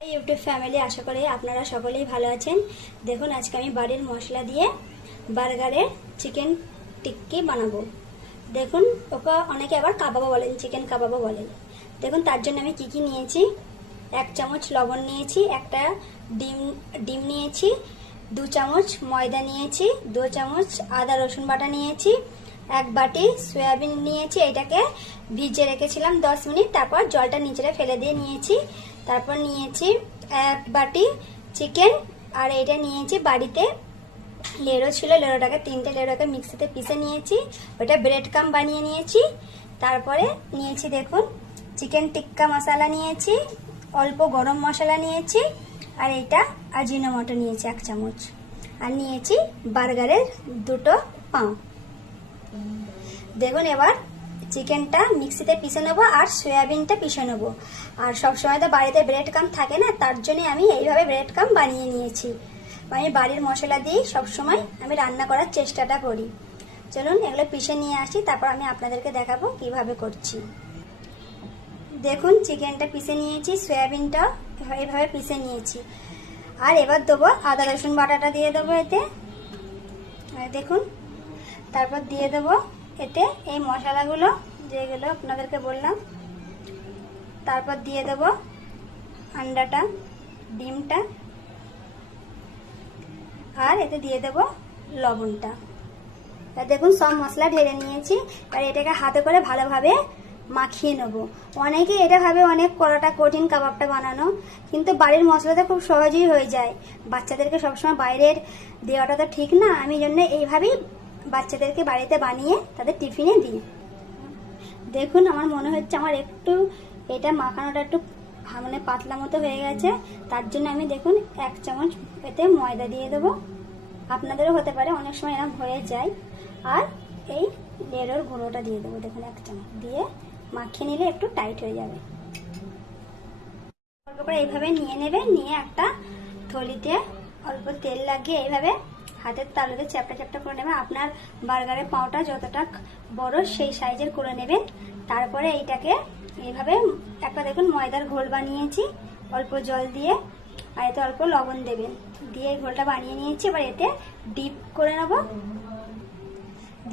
YouTube family, আশা করি আপনারা সকলেই ভালো আছেন। দেখুন, আজকে আমি বাড়ির মশলা দিয়ে বার্গারের চিকেন টিক্কি বানাবো। দেখুন, ওকে অনেকে আবার কাবাবও বলেন, চিকেন কাবাবও বলেন। দেখুন, তার জন্য আমি কি নিয়েছি। 1 চামচ লবণ নিয়েছি, একটা ডিম নিয়েছি, 2 চামচ ময়দা নিয়েছি, 2 চামচ আদা রসুন বাটা নিয়েছি, 1 বাটি সয়াবিন নিয়েছি। এটাকে ভিজিয়ে রেখেছিলাম 10 মিনিট, তারপর জলটা নিচে ফেলে দিয়ে নিয়েছি। তারপর নিয়েছি 1 বাটি চিকেন, আর এটা নিয়েছি বাড়িতে লেড়ো ছিল, লেড়োটাকে 3টে লেড়োকে মিক্সিতে পিষে নিয়েছি, ওটা ব্রেড কাম বানিয়ে নিয়েছি। তারপরে নিয়েছি দেখুন চিকেন টিক্কা মশলা নিয়েছি, অল্প গরম মশলা নিয়েছি, আর এটা আজিনোমোটো নিয়েছি 1 চামচ, আর নিয়েছি বার্গারের 2টো পাও। দেখুন, এবার চিকেনটা মিক্সিতে পিষে নেবো আর সয়াবিনটা পিষে নেবো। আর সবসময় তো বাড়িতে ব্রেড কাম থাকে না, তার জন্য আমি এইভাবে ব্রেড কাম বানিয়ে নিয়েছি। আমি বাড়ির মশলা দিয়েই সবসময় আমি রান্না করার চেষ্টাটা করি। চলুন এগুলো পিষে নিয়ে আসি, তারপর আমি আপনাদেরকে দেখাবো কিভাবে করছি। দেখুন, চিকেনটা পিষে নিয়েছি, সয়াবিনটা এইভাবে পিষে নিয়েছি। আর এবার দেবো আদা রসুন বাটাটা দিয়ে দেবো এতে। দেখুন, তারপর দিয়ে দেবো এতে এই মশলাগুলো যেগুলো আপনাদেরকে বললাম। তারপর দিয়ে দেবো আন্ডাটা, ডিমটা, আর এতে দিয়ে দেবো লবণটা। দেখুন, সব মশলা ঢেলে নিয়েছি। আর এটাকে হাতে করে ভালোভাবে মাখিয়ে নেব। অনেকে এটা ভাবে অনেক করাটা কঠিন কাবাবটা বানানো, কিন্তু বাড়ির মশলাতে খুব সহজেই হয়ে যায়। বাচ্চাদেরকে সবসময় বাইরের দেওয়াটা তো ঠিক না, আমি জন্য এইভাবেই বাচ্চাদেরকে বাড়িতে বানিয়ে তাদের টিফিনে দিই। দেখুন, আমার মনে হচ্ছে আমার একটু এটা মাখানোটা একটু মানে পাতলা মতো হয়ে গেছে, তার জন্য আমি দেখুন 1 চামচ এতে ময়দা দিয়ে দেবো। আপনাদেরও হতে পারে, অনেক সময় এরকম হয়ে যায়। আর এই লেড়োর গুঁড়োটা দিয়ে দেবো, দেখুন 1 চামচ দিয়ে মাখিয়ে নিলে একটু টাইট হয়ে যাবে। অল্প করে এইভাবে নিয়ে নেবে, নিয়ে একটা থলিতে অল্প তেল লাগিয়ে এইভাবে হাতের তালুতে চ্যাপটা চ্যাপটা করে নেবেন। আপনার বার্গারের পাউটা যতটা বড় সেই সাইজের করে নেবেন। তারপরে এইটাকে এইভাবে একটা দেখুন ময়দার ঘোল বানিয়েছি অল্প জল দিয়ে, আর এতে অল্প লবণ দেবেন, দিয়ে ঘোলটা বানিয়ে নিয়েছি। এবার এতে ডিপ করে নেব।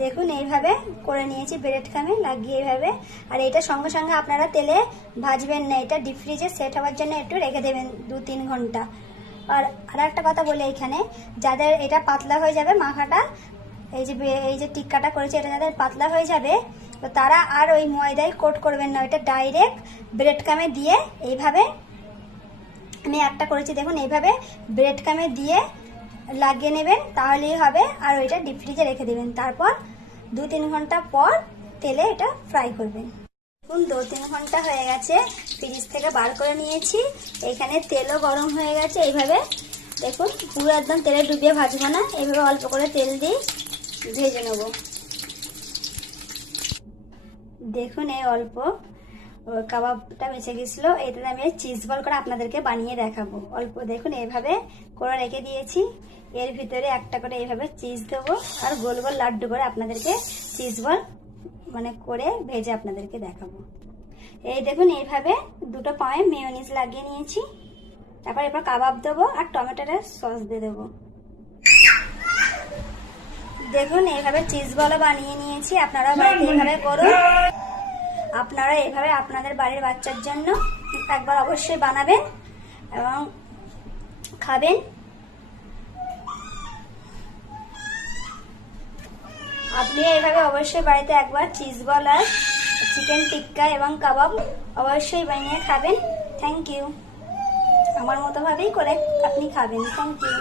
দেখুন, এইভাবে করে নিয়েছি ব্রেড কামে লাগিয়ে এইভাবে। আর এটা সঙ্গে সঙ্গে আপনারা তেলে ভাজবেন না, এটা ডিপ ফ্রিজে সেট হওয়ার জন্য একটু রেখে দেবেন 2-3 ঘন্টা। আর একটা কথা বলে, এখানে যাদের এটা পাতলা হয়ে যাবে মাখাটা, এই যে টিক্কাটা করেছে এটা যাদের পাতলা হয়ে যাবে, তো তারা আর ওই ময়দায় কোট করবেন না, এটা ডাইরেক্ট ব্রেড কামে দিয়ে এইভাবে আমি একটা করেছি দেখুন, এইভাবে ব্রেড কামে দিয়ে লাগিয়ে নেবেন, তাহলেই হবে। আর ওইটা ডিপ ফ্রিজে রেখে দেবেন, তারপর 2-3 ঘন্টা পর তেলে এটা ফ্রাই করবেন। দেখুন, 2-3 ঘন্টা হয়ে গেছে, ফ্রিজ থেকে বার করে নিয়েছি। এখানে তেলও গরম হয়ে গেছে। এইভাবে দেখুন, পুরো একদম তেলে ডুবিয়ে ভাজবো না, এইভাবে অল্প করে তেল দিয়ে ভেজে নেব। দেখুন, এই অল্প কাবাবটা বেঁচে গেছিলো, এটাতে আমি চিজ বল করে আপনাদেরকে বানিয়ে দেখাবো। অল্প দেখুন এইভাবে করে রেখে দিয়েছি, এর ভিতরে একটা করে এইভাবে চিজ দেবো, আর গোল গোল লাড্ডু করে আপনাদেরকে চিজ বল মানে করে ভেজে আপনাদেরকে দেখাবো। এই দেখুন, এইভাবে 2টো পায়ে মেয়োনিজ লাগিয়ে নিয়েছি। এরপর কাবাব দেবো আর টমেটোর সস দিয়ে দেবো। দেখুন, এইভাবে চিজ বলও বানিয়ে নিয়েছি। আপনারা বাড়িতে এইভাবে করুন। আপনারা এইভাবে আপনাদের বাড়ির বাচ্চার জন্য একবার অবশ্যই বানাবেন এবং খাবেন। আপনি এইভাবে অবশ্যই বাড়িতে একবার চিজ বল আর চিকেন টিক্কা এবং কাবাব অবশ্যই বানিয়ে খাবেন। Thank you. আমার মতো ভাবেই করে আপনি খাবেন। Thank you.